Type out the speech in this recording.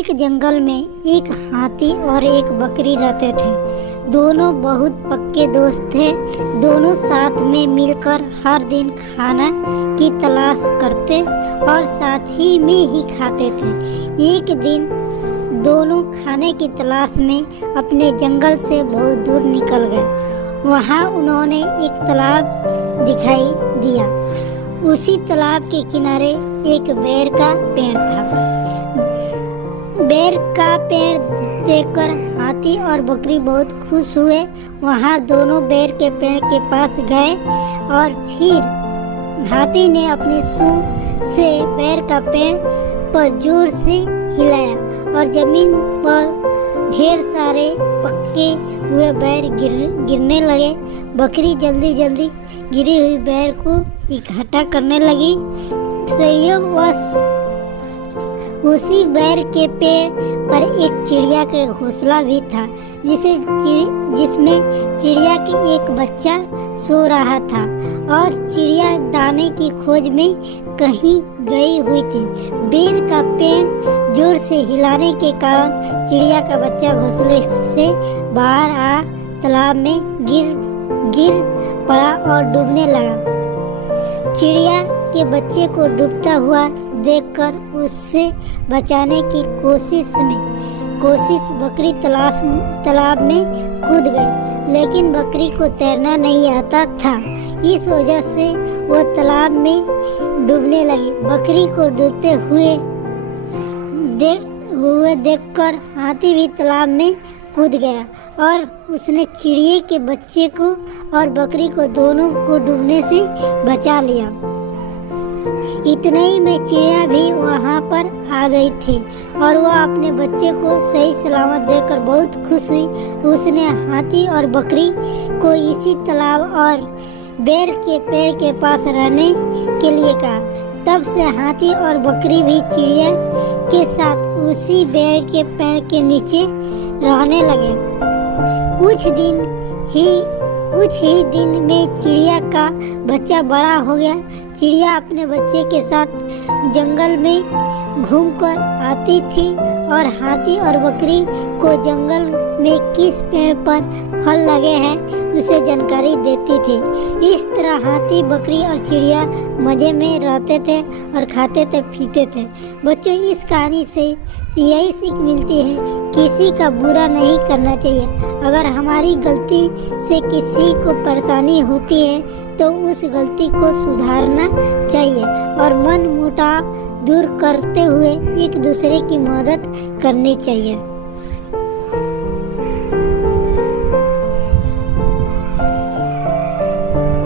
एक जंगल में एक हाथी और एक बकरी रहते थे। दोनों बहुत पक्के दोस्त थे। दोनों साथ में मिलकर हर दिन खाना की तलाश करते और साथ ही में ही खाते थे। एक दिन दोनों खाने की तलाश में अपने जंगल से बहुत दूर निकल गए। वहाँ उन्होंने एक तालाब दिखाई दिया। उसी तालाब के किनारे एक बेर का पेड़ था। बेर का पेड़ देखकर हाथी और बकरी बहुत खुश हुए। वहाँ दोनों बेर के पेड़ के पास गए और फिर हाथी ने अपनी सूंड से बेर का पेड़ पर जोर से हिलाया और जमीन पर ढेर सारे पके हुए बेर गिरने लगे। बकरी जल्दी जल्दी गिरी हुई बेर को इकट्ठा करने लगी। संयोगवश उसी बेर के पेड़ पर एक चिड़िया का घोंसला भी था, जिसमें चिड़िया के एक बच्चा सो रहा था और चिड़िया दाने की खोज में कहीं गई हुई थी। बेर का पेड़ जोर से हिलाने के कारण चिड़िया का बच्चा घोंसले से बाहर आ तालाब में गिर पड़ा और डूबने लगा। चिड़िया के बच्चे को डूबता हुआ देखकर उससे बचाने की कोशिश बकरी तालाब में कूद गई, लेकिन बकरी को तैरना नहीं आता था। इस वजह से वो तालाब में डूबने लगी। बकरी को डूबते हुए देखकर हाथी भी तालाब में कूद गया और उसने चिड़िया के बच्चे को और बकरी को दोनों को डूबने से बचा लिया। इतने ही में चिड़िया भी वहाँ पर आ गई थी और वह अपने बच्चे को सही सलामत देखकर बहुत खुश हुई। उसने हाथी और बकरी को इसी तालाब और बेर के पेड़ के पास रहने के लिए कहा। तब से हाथी और बकरी भी चिड़िया के साथ उसी बेर के पेड़ के नीचे रहने लगे। कुछ ही दिन में चिड़िया का बच्चा बड़ा हो गया। चिड़िया अपने बच्चे के साथ जंगल में घूमकर आती थी और हाथी और बकरी को जंगल में किस पेड़ पर फल लगे हैं उसे जानकारी देती थी। इस तरह हाथी, बकरी और चिड़िया मज़े में रहते थे और खाते थे पीते थे। बच्चों, इस कहानी से यही सीख मिलती है, किसी का बुरा नहीं करना चाहिए। अगर हमारी गलती से किसी को परेशानी होती है तो उस गलती को सुधारना चाहिए और मन मुटाव दूर करते हुए एक दूसरे की मदद करनी चाहिए।